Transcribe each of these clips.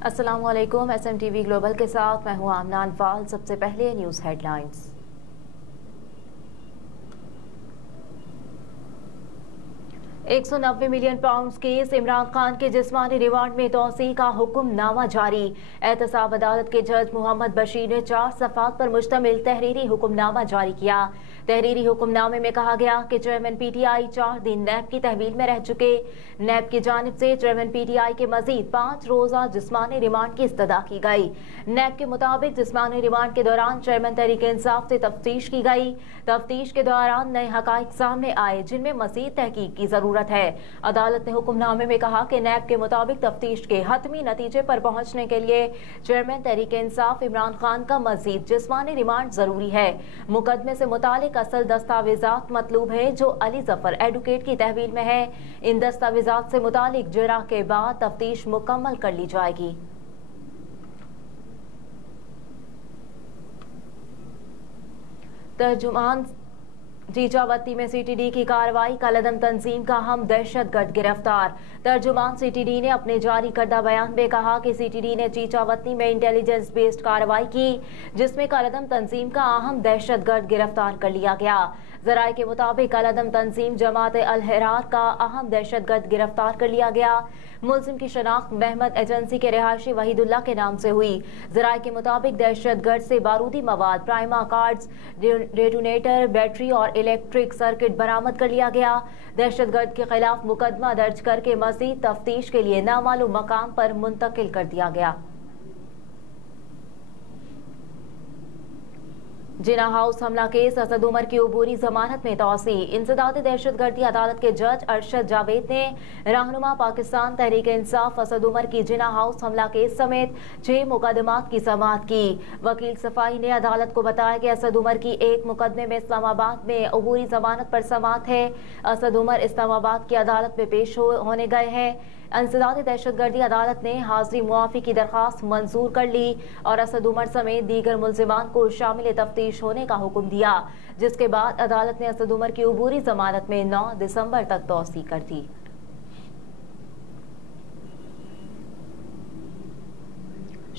السلام علیکم، SMTV global کے ساتھ میں ہوں آمنہ انفال۔ سب سے پہلے news headlines. 190 million pounds case, Imran Khan کے جسمانی ریمانڈ میں توسیع کا حکم نامہ جاری۔ احتساب عدالت کے جج محمد بشیر نے 4 صفحات پر مشتمل تحریری حکم نامہ جاری کیا۔ تحریری حکم نامے میں کہا گیا کہ چیئرمین PTI 4 دن نیب کی تحویل میں رہ چکے۔ نیب کی جانب سے چیئرمین PTI کے مزید 5 روزہ جسمانی ریمانڈ کی استدعا کی گئی۔ نیب کے مطابق جسمانی ریمانڈ کے دوران چیئرمین تحریک انصاف سے تفتیش کی گئی۔ تفتیش کے دوران نئے حقائق سامنے آئے جن میں مزید تحقیق کی ضرورت ہے۔ عدالت نے حکم نامے میں کہا کہ نیب کے مطابق تفتیش کے حتمی نتیجے پر پہنچنے کے لیے چیئرمین تحریک انصاف عمران خان کا مزید جسمانی ریمانڈ ضروری ہے۔ مقدمے سے متعلق اصل دستاویزات مطلوب ہے جو علی ظفر ایڈوکیٹ کی تحویل میں ہے۔ ان دستاویزات سے متعلق جرح کے بعد تفتیش مکمل کر لی جائے گی۔ ترجمان چیچاوتی میں CTD کی کارروائی، کالعدم تنظیم کا اہم دہشت گرد گرفتار۔ ترجمان CTD نے اپنے جاری کردہ بیان میں کہا کہ CTD نے چیچاوتی میں انٹیلیجنس بیسڈ کارروائی کی جس میں کالعدم تنظیم کا اہم دہشت گرد گرفتار کر لیا گیا۔ ذرائع کے مطابق کالعدم تنظیم جماعت الحرار کا اہم دہشت گرد گرفتار کر لیا گیا۔ ملزم کی شناخت محمد ایجنسی کے رہائشی وحید اللہ کے نام سے ہوئی۔ ذرائع کے مطابق دہشت گرد سے بارودی مواد، پرائما کارڈز، ڈیٹونیٹر، بیٹری اور الیکٹرک سرکٹ برآمد کر لیا گیا۔ دہشت گرد کے خلاف مقدمہ درج کر کے مزید تفتیش کے لیے نامعلوم مقام پر منتقل کر دیا گیا۔ جناح ہاؤس حملہ کیس، اسد عمر کی عبوری ضمانت میں توسیع۔ انسداد دہشت گردی عدالت کے جج ارشد جاوید نے رہنما پاکستان تحریک انصاف اسد عمر کی جناح ہاؤس حملہ کیس سمیت 6 مقدمات کی سماعت کی۔ وکیل صفائی نے عدالت کو بتایا کہ اسد عمر کی ایک مقدمے میں اسلام آباد میں عبوری ضمانت پر سماعت ہے۔ اسد عمر اسلام آباد کی عدالت میں پیش ہونے گئے ہیں۔ انسداد دہشت گردی عدالت نے حاضری معافی کی درخواست منظور کر لی اور اسد عمر سمیت دیگر ملزمان کو شامل تفتیش ہونے کا حکم دیا، جس کے بعد عدالت نے اسد عمر کی عبوری ضمانت میں 9 دسمبر تک توسیع کر دی۔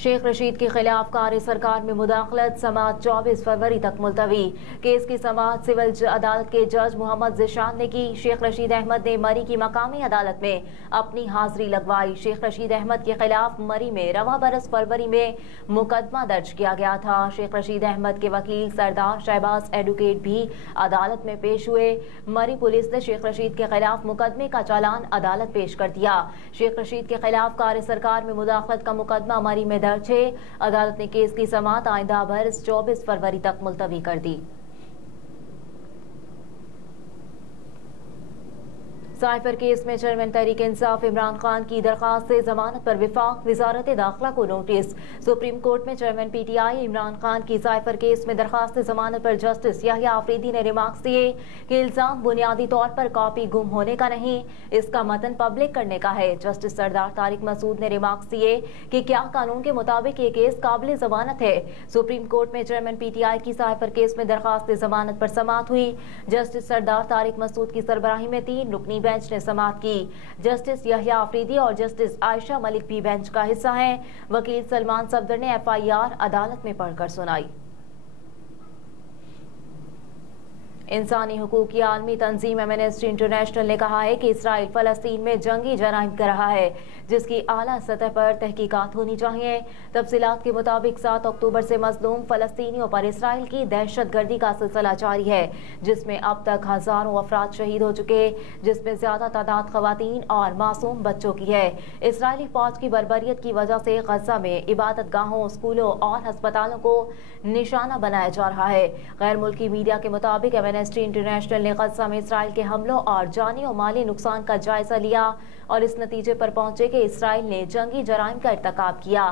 شیخ رشید کے خلاف کار سرکار میں مداخلت، سماعت 24 فروری تک ملتوی۔ کیس کی سماعت سول عدالت کے جج محمد ذیشان نے کی۔ شیخ رشید احمد نے مری کی مقامی عدالت میں اپنی حاضری لگوائی۔ شیخ رشید احمد کے خلاف مری میں رواں برس فروری میں مقدمہ درج کیا گیا تھا۔ شیخ رشید احمد کے وکیل سردار شہباز ایڈوکیٹ بھی عدالت میں پیش ہوئے۔ مری پولیس نے شیخ رشید کے خلاف مقدمے کا چالان عدالت پیش کر دیا۔ شیخ رشید کے خلاف کار سرکار میں مداخلت کا مقدمہ مری میں درج ہے۔ عدالت نے کیس کی سماعت آئندہ برس 24 فروری تک ملتوی کر دی۔ سائفر کیس میں چیئرمین تحریک انصاف عمران خان کی درخواست سے ضمانت پر وفاق وزارت داخلہ کو نوٹس۔ سپریم کورٹ میں چیئرمین PTI عمران خان کی سائفر کیس میں درخواست ضمانت پر جسٹس یحییٰ آفریدی نے ریمارکس دیے کہ الزام بنیادی طور پر کاپی گم ہونے کا نہیں، اس کا متن پبلک کرنے کا ہے۔ جسٹس سردار طارق مسعود نے ریمارکس دیے کہ کیا قانون کے مطابق یہ کیس قابل ضمانت ہے۔ سپریم کورٹ میں چیئرمین PTI کی سائفر کیس میں درخواست ضمانت پر سماعت ہوئی۔ جسٹس سردار طارق مسعود کی سربراہی میں 3 رکنی بینچ نے سماعت کی۔ جسٹس یحییٰ آفریدی اور جسٹس عائشہ ملک بھی بینچ کا حصہ ہیں۔ وکیل سلمان صفدر نے FIR عدالت میں پڑھ کر سنائی۔ انسانی حقوق کی عالمی تنظیم ایمنسٹی انٹرنیشنل نے کہا ہے کہ اسرائیل فلسطین میں جنگی جرائم کر رہا ہے، جس کی اعلیٰ سطح پر تحقیقات ہونی چاہیے۔ تفصیلات کے مطابق 7 اکتوبر سے مظلوم فلسطینیوں پر اسرائیل کی دہشت گردی کا سلسلہ جاری ہے، جس میں اب تک ہزاروں افراد شہید ہو چکے، جس میں زیادہ تعداد خواتین اور معصوم بچوں کی ہے۔ اسرائیلی فوج کی بربریت کی وجہ سے غزہ میں عبادت گاہوں، اسکولوں اور ہسپتالوں کو نشانہ بنایا جا رہا ہے۔ غیر ملکی میڈیا کے مطابق ایمنسٹی انٹرنیشنل نے غزہ میں اسرائیل کے حملوں اور جانی و مالی نقصان کا جائزہ لیا اور اس نتیجے پر پہنچے کہ اسرائیل نے جنگی جرائم کا ارتکاب کیا۔